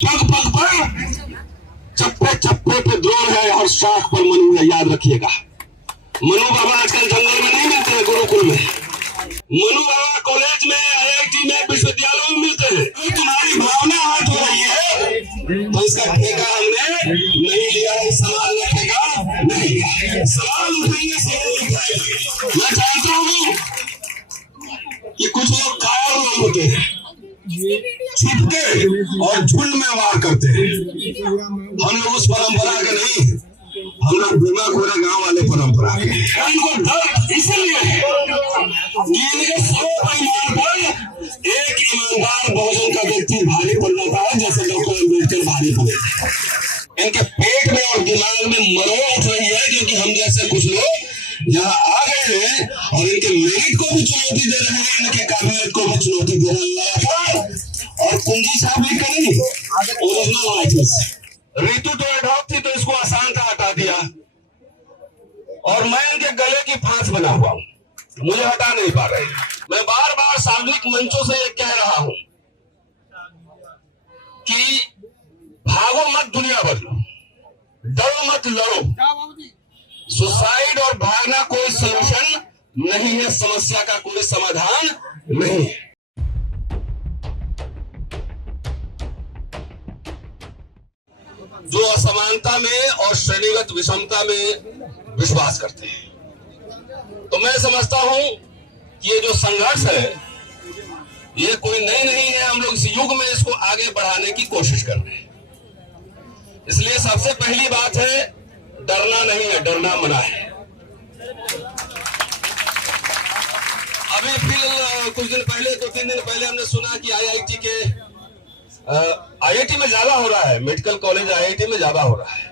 पग पग पर चप्पे चप्पे पे द्रोण है और शाख पर मनु है। याद रखिएगा, मनु बाबा आजकल जंगल में नहीं मिलते हैं, गुरुकुल में। मनु बाबा कॉलेज में, आईआईटी में, विश्वविद्यालयों में मिलते हैं। तुम्हारी भावना हाथ हो रही है तो इसका ठेका हमने नहीं लिया है। सवाल ने ठेका नहीं लिया, सवाल उठाएंगे, सवाल उठाएंगे। मैं जानता हूँ कि कुछ लोग कायर लोग होते हैं, छुपके और झुंड में वार करते हैं। हम लोग उस परंपरा के नहीं, हम लोग बीमा खोरे गांव वाले परंपरा के। इनको डर इसलिए है कि इनके सौ परिवार पर एक ईमानदार बहुजन का व्यक्ति भारी पड़ जाता है, जैसे डॉक्टर अम्बेडकर भारी पड़े। इनके पेट में और दिमाग में मरोड़ उठ रही है, क्योंकि हम जैसे कुछ लोग यहाँ आ गए हैं और इनके मेरिट को भी चुनौती दे रहे हैं, इनके काबिलियत को भी चुनौती दे रहे हैं। और कुंजी साहब लिख कर नहीं, ओरिजिनल राइटर्स। ऋतु तो एडॉप्ट थी तो इसको आसान था, हटा दिया। और मैं इनके गले की फांस बना हुआ हूं, मुझे हटा नहीं पा रहे। मैं बार बार सार्वजनिक मंचों से ये कह रहा हूं कि भागो मत, दुनिया बदलो, डरो मत, लड़ो। सुसाइड और भागना कोई सलूशन नहीं है, समस्या का कोई समाधान नहीं है। जो असमानता में और श्रेणीगत विषमता में विश्वास करते हैं, तो मैं समझता हूं कि ये जो संघर्ष है ये कोई नई नहीं है। हम लोग इस युग में इसको आगे बढ़ाने की कोशिश कर रहे हैं। इसलिए सबसे पहली बात है, डरना नहीं है, डरना मना है। अभी फिर कुछ दिन पहले, 2-3 दिन पहले हमने सुना कि आईआईटी में ज्यादा हो रहा है, मेडिकल कॉलेज आईआईटी में ज्यादा हो रहा है।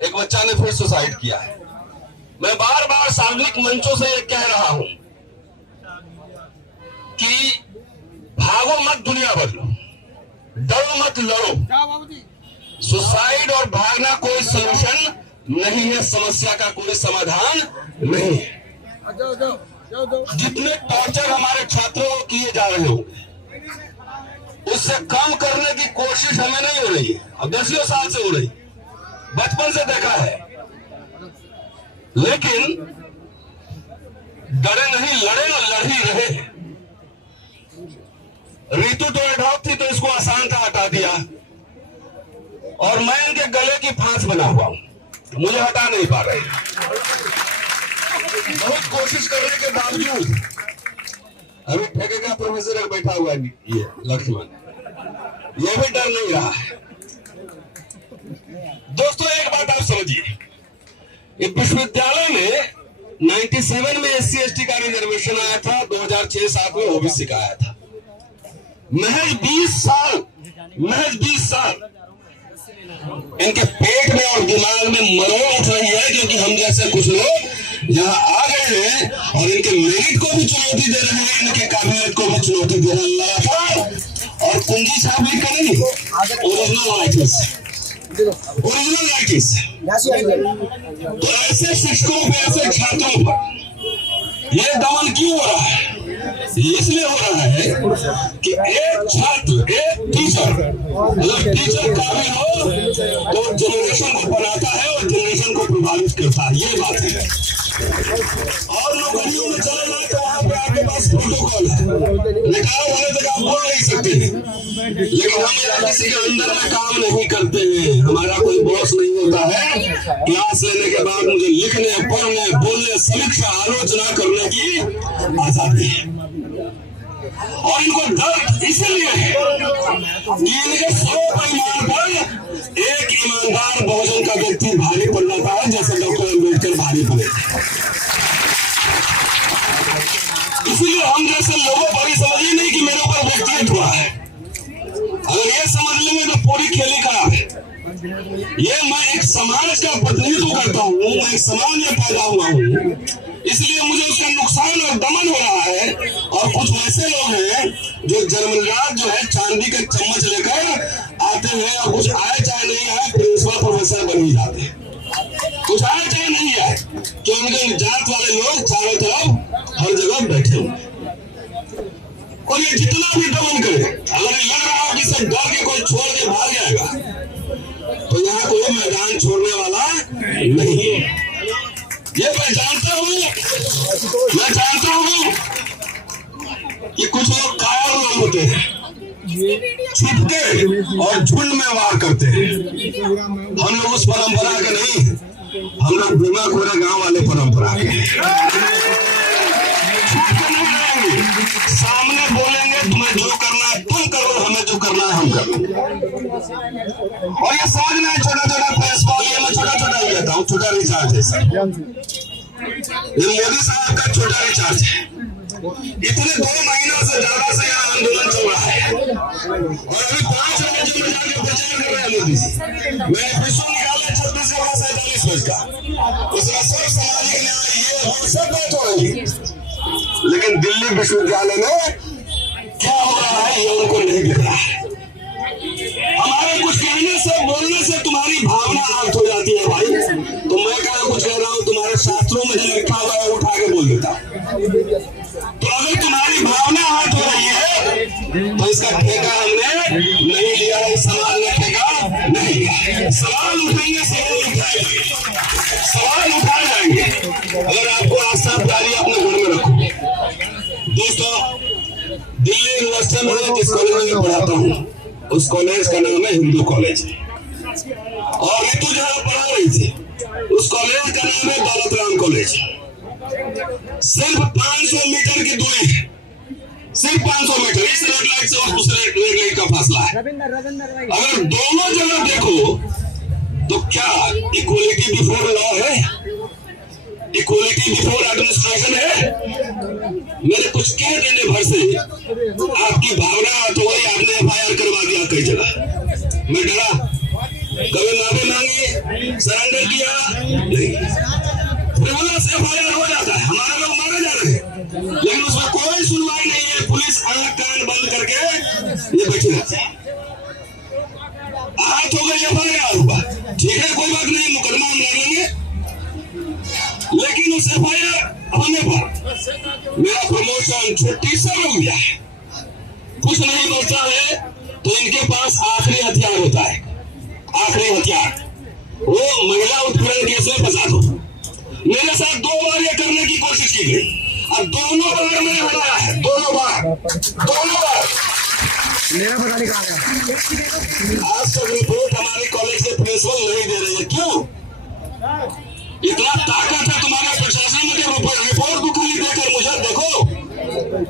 एक बच्चा ने फिर सुसाइड किया है। मैं बार बार सार्वजनिक मंचों से ये कह रहा हूं कि भागो मत, दुनिया बदलो, डरो मत, लड़ो। सुसाइड और भागना कोई सलूशन नहीं है, समस्या का कोई समाधान नहीं है। जितने टॉर्चर हमारे छात्रों को किए जा रहे होंगे, उससे कम करने की कोशिश हमें नहीं हो रही है। अब 10 साल से हो रही, बचपन से देखा है। लेकिन डरे नहीं, लड़े और लड़ ही रहे। ऋतु तो एडॉप्ट थी तो इसको आसान था, हटा दिया। और मैं इनके गले की फांस बना हुआ हूं, मुझे हटा नहीं पा रहे। बहुत कोशिश करने के बावजूद अभी ठेके का प्रोफेसर बैठा हुआ है, ये लक्ष्मण, ये भी डर नहीं रहा है। दोस्तों एक बात आप समझिए, विश्वविद्यालय में 97 में SC/ST का रिजर्वेशन आया था, 2006-7 में ओबीसी का आया था। महज 20 साल इनके पेट में और दिमाग में मरोड़ उठ रही है, क्योंकि हम जैसे कुछ लोग यहाँ आ गए हैं और इनके मेरिट को भी चुनौती दे रहे हैं, इनके काबिलियत को भी चुनौती दे रहे हैं। और कुंजी साहब लिख कर नहीं, ओरिजिनल राइटर्स। तो ऐसे शिक्षकों पे, ऐसे छात्रों पर ये दमन क्यों हो रहा है? इसलिए हो रहा है कि एक छात्र, एक टीचर, मतलब टीचर काबिल हो तो जनरेशन को बनाता है और जनरेशन को प्रभावित करता है, ये बात है। और नौकरियों में चले जाए तो वहां पे आपके पास प्रोटोकॉल है, निकाल वाले तक आप बोल नहीं सकते हैं। लेकिन हम यहाँ किसी के अंदर में काम नहीं करते हैं, हमारा कोई बॉस नहीं होता है। क्लास लेने के बाद मुझे लिखने, पढ़ने, बोलने, समीक्षा, आलोचना करने की आजादी है। और इनको डर इसलिए है कि इनके 100 परिवार पर एक ईमानदार बहुजन का व्यक्ति भारी पड़ जाता है, जैसे डॉक्टर अम्बेडकर भारी पड़े। इसीलिए हम जैसे लोगों पर ही समझिए नहीं कि मेरे ऊपर व्यक्तिगत हुआ है। अगर ये समझ लेंगे तो पूरी खेली खराब है। ये मैं एक समाज का प्रतिनिधित्व करता हूँ, मैं एक समाज में पैदा हुआ हूँ, इसलिए मुझे उसका नुकसान और दमन हो रहा है। और कुछ ऐसे लोग हैं जो जन्मजात जो है चांदी के चम्मच लेकर आते हैं, और कुछ आए चाहे नहीं आए प्रिंसिपल प्रोफेसर बन ही जाते हैं। कुछ आए चाहे नहीं आए, तो उनके जात वाले लोग चारों तरफ हर जगह बैठे हुए। और ये जितना भी दमन करे, अगर लग रहा हो कि सब डर के कोई छोड़ के भाग जाएगा, तो यहाँ कोई मैदान छोड़ने वाला नहीं है। ये मैं जानता हूँ कि कुछ लोग कायर लोग होते हैं, छुपके और झुंड में वार करते हैं। हम लोग उस परंपरा के नहीं, हम लोग बीमा खोरे गांव वाले परंपरा के सामने बोलेंगे, तुम्हें जो करना है तुम करो, हमें जो करना है हम करो। और ये समझना है छोटा छोटा फैसला, ये मैं छोटा छोटा ही कहता हूँ, छोटा रिचार्ज है सर। ये मोदी साहब का छोटा रिचार्ज है। इतने 2 महीनों से ज्यादा से यहाँ आंदोलन चल रहा है और अभी 5 मिनट जो के प्रचार कर रहे हैं मोदी जी। मैंने पिछले निकाला 36 होगा 47 बज का, उसमें सब सामाजिक न्याय ये सब बात हो रही है, लेकिन दिल्ली विश्वविद्यालय में क्या हो रहा है ये उनको नहीं दिख रहा है। हमारे कुछ कहने से बोलने से तुम्हारी भावना आहत हो जाती है भाई। तो मैं क्या कुछ कह रहा हूँ, तुम्हारे शास्त्रों में जो लिखा हुआ है उठा के बोल देता। तो अगर तुम्हारी भावना आहत हो रही है तो इसका ठेका हमने नहीं लिया है, समाज ने ठेका नहीं लिया। सवाल उठेंगे, सवाल उठाए जाएंगे। अगर आपको आस्था प्यारी अपने घर में रखो। दोस्तों, दिल्ली यूनिवर्सिटी में जिस कॉलेज में पढ़ाता हूँ उस कॉलेज का नाम है हिंदू कॉलेज, और ऋतु जहाँ पढ़ा रही थी उस कॉलेज का नाम है दौलत राम कॉलेज। सिर्फ 500 मीटर की दूरी, सिर्फ 500 मीटर, इस रेड लाइट से और दूसरे रेड लाइट का फासला है। अगर दोनों जगह देखो तो क्या इक्वलिटी बिफोर लॉ है, इक्वलिटी बिफोर एडमिनिस्ट्रेशन है? मेरे कुछ कह देने भर से आपकी भावना तो वही, आपने FIR करवा दिया कई जगह। मैं डरा, कभी माफी मांगी, सरेंडर किया नहीं, FIR हो जाता है, हमारे लोग मारे जा रहे हैं, लेकिन उसमें कोई सुनवाई नहीं है। पुलिस आंख कान बंद करके ये बैठी रहती है। आहत हो गई, FIR हुआ, ठीक है, कोई बात नहीं, मुकदमा हम लड़ लेंगे, लेकिन उस FIR होने पर मेरा प्रमोशन छुट्टी सब हो गया है, कुछ नहीं बचता है। तो इनके पास आखिरी हथियार होता है, आखिरी हथियार वो महिला उत्पीड़न केस में फंसा दो। मेरे साथ 2 बार ये करने की कोशिश की गई, अब दोनों बार मैंने हराया है, दोनों बार। मेरा पता नहीं कहाँ गया। आज तक रिपोर्ट हमारे कॉलेज के प्रिंसिपल नहीं दे रहे हैं, क्यों? इतना ताकत है तुम्हारे प्रशासन में कि रिपोर्ट को खाली देकर मुझे देखो,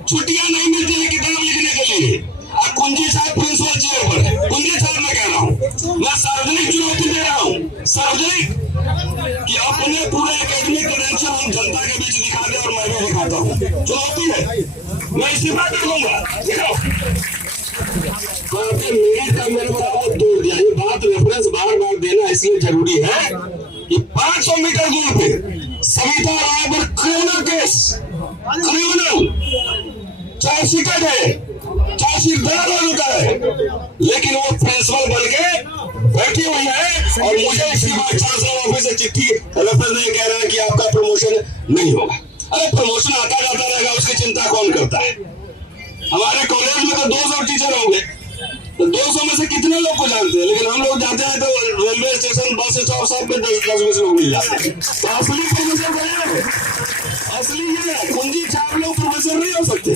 छुट्टियां नहीं मिलती है किताब लिखने के लिए। अब कुंजी साहब प्रिंसिपल चेयर पर है, कुंजी साहब मैं कह रहा हूँ, मैं सार्वजनिक चुनौती दे रहा हूँ, सार्वजनिक, कि अपने पूरे एकेडमिक क्रेडेंशियल हम जनता के बीच दिखा दे, और मैं भी दिखाता हूँ। चुनौती है, मैं इस्तीफा कर दूंगा। मेरिट का मेरे बराबर तोड़ दिया। ये बात रेफरेंस बार बार देना इसलिए जरूरी है कि 500 मीटर दूर पे सविता राय पर क्रिमिनल केस, क्रिमिनल चार्जशीटेड है, चार्जशीट दर्ज हो चुका है, लेकिन वो प्रिंसिपल बन के बैठी हुई है और मुझे इसकी बात चांसलर ऑफिस से चिट्ठी रेफर नहीं कह रहा है कि आपका प्रमोशन नहीं होगा। अरे प्रमोशन आता जाता रहेगा, उसकी चिंता कौन करता है? हमारे कॉलेज में तो 200 टीचर होंगे, तो 200 में से कितने लोग को जानते हैं? लेकिन हम लोग जाते हैं तो रेलवे स्टेशन, बस स्टॉप सब पे 10-20 लोग मिल जाते हैं। तो असली प्रोफेसर बने, असली ये है, कुंजी छाप लोग प्रोफेसर नहीं हो सकते,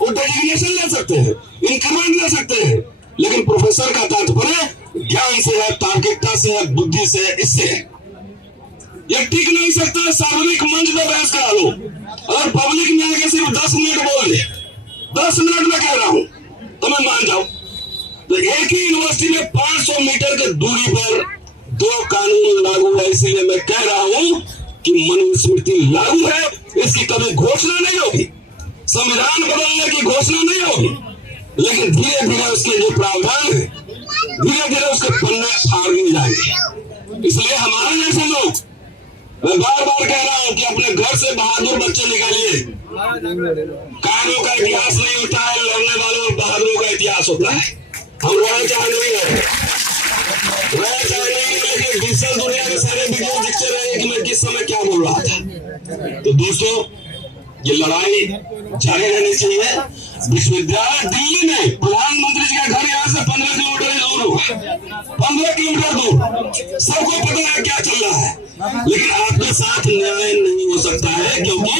वो डेजिग्नेशन ले सकते हैं, इंक्रीमेंट ले सकते हैं, लेकिन प्रोफेसर का तात्पर्य ज्ञान से है, तार्किकता से है, बुद्धि से है, इससे है। ये टिक नहीं सकता। सार्वजनिक मंच में बहस करा लो, अगर पब्लिक में आके सिर्फ 10 मिनट बोल दे, 10 मिनट में कह रहा हूं तो मैं मान जाऊं। तो एक ही यूनिवर्सिटी में 500 मीटर की दूरी पर 2 कानून लागू है, इसलिए मैं कह रहा हूं कि मनुस्मृति लागू है, इसकी कभी घोषणा नहीं होगी, संविधान बदलने की घोषणा नहीं होगी, लेकिन धीरे धीरे उसके जो प्रावधान है धीरे धीरे उसके पन्ने फाड़ दिए जाएंगे। इसलिए हमारे जैसे लोग, मैं बार बार कह रहा हूं कि अपने घर से बहादुर बच्चे निकालिए। कायरों का इतिहास नहीं होता है, लड़ने वालों और बहादुरों का इतिहास होता है। हम रहना चाह नहीं है, लेकिन डिजिटल दुनिया में सारे वीडियो दिखते रहे कि मैं किस समय क्या बोल रहा था। तो दोस्तों, ये लड़ाई जारी रहनी चाहिए। विश्वविद्यालय दिल्ली में, प्रधानमंत्री जी का घर यहाँ से 15 किलोमीटर दूर होगा, 15 किलोमीटर दूर। सबको पता है क्या चल रहा है, लेकिन आपके साथ न्याय नहीं हो सकता है, क्योंकि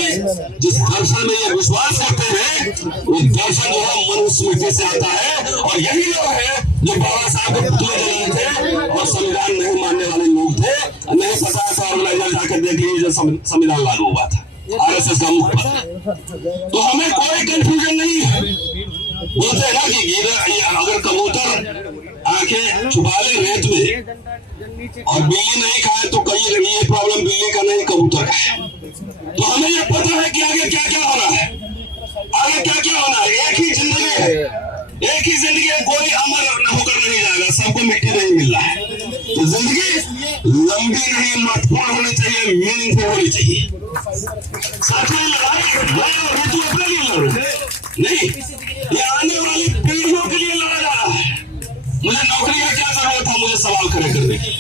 जिस दर्शन में ये विश्वास करते हैं वो दर्शन जो है मनुस्मृति से आता है। और यही लोग है जो बाबा साहब के पुतले जलाए थे और संविधान नहीं मानने वाले लोग थे। नहीं पता था, ऑर्गेनाइजर जाकर देख लीजिए जो संविधान लागू हुआ था आरएसएस का मुखपत्र। तो हमें कोई कंफ्यूजन नहीं है। बोलते हैं ना कि अगर कबूतर आंखें छुपा ले रेत में और बिल्ली नहीं खाए तो कहीं ये प्रॉब्लम बिल्ली का नहीं कबूतर का है। तो हमें ये पता है कि आगे क्या क्या होना है, आगे क्या क्या होना है। एक ही जिंदगी है, एक ही जिंदगी है, कोई अमर होकर नहीं जाएगा, सबको मिट्टी नहीं मिल रहा है। तो जिंदगी लंबी नहीं, महत्वपूर्ण होनी चाहिए, मीनिंगफुल होनी चाहिए। साथियों, लड़ाई ऋतु अपने लिए लड़ रहे नहीं, ये आने वाली पीढ़ियों के लिए लड़ा जा रहा है। मुझे नौकरी का क्या जरूरत है, मुझे सवाल खड़े करने की।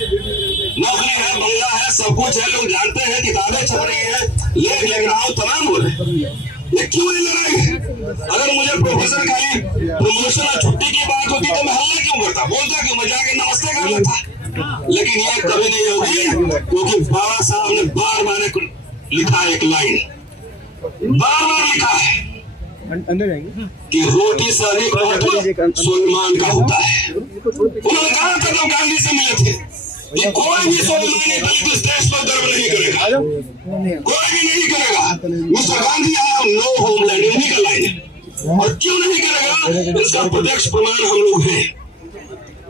नौकरी है, बंगला है, सब कुछ है, लोग जानते हैं, किताबें छप रही है, लेख लिख रहा हूं, तमाम बोले, ये क्यों नहीं लड़ाई है? अगर मुझे प्रोफेसर खाली प्रमोशन और छुट्टी की बात होती तो मैं हल्ला क्यों करता, बोलता क्यों, मैं जाके नमस्ते कर लेता। लेकिन ये कभी नहीं होगी, क्योंकि बाबा साहब ने बार बार लिखा है, एक लाइन बार बार लिखा है कि रोटी से अधिक महत्व स्वाभिमान का होता है। उन्होंने कहा था जब गांधी से मिले थे कि कोई भी स्वाभिमानी दलित इस देश पर गर्व नहीं करेगा, कोई भी नहीं करेगा। मिस्टर गांधी आया, नो होमलैंड, इन्हीं का लाइन है। और क्यों नहीं करेगा, इसका प्रत्यक्ष प्रमाण हम लोग हैं।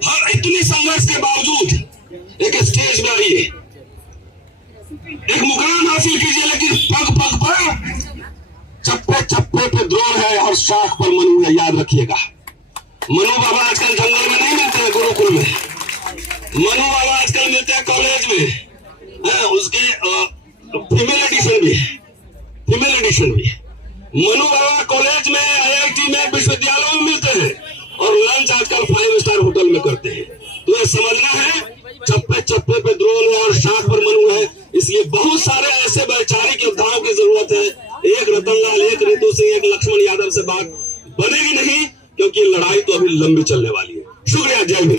हर इतनी संघर्ष के बावजूद एक स्टेज पर आइए, एक मुकाम हासिल कीजिए, लेकिन पग पग पर, चप्पे चप्पे पे द्रोण है, हर शाख पर मनु है, याद रखिएगा। मनु बाबा आजकल जंगल में नहीं मिलते हैं, गुरुकुल में। मनु बाबा आजकल मिलते हैं कॉलेज में, उसके फीमेल एडिशन भी, फीमेल एडिशन भी। मनु बाबा कॉलेज में, IIT में, विश्वविद्यालयों में मिलते हैं, और लंच आजकल 5 स्टार होटल में करते हैं। तो ये समझना है, चप्पे चप्पे पे द्रोण है और शाख पर मनु है। इसलिए बहुत सारे ऐसे वैचारिक योद्धाओं की जरूरत है। एक रतनलाल, एक रितु सिंह, एक लक्ष्मण यादव से बात बनेगी नहीं, क्योंकि लड़ाई तो अभी लंबी चलने वाली है। शुक्रिया, जय हिंद।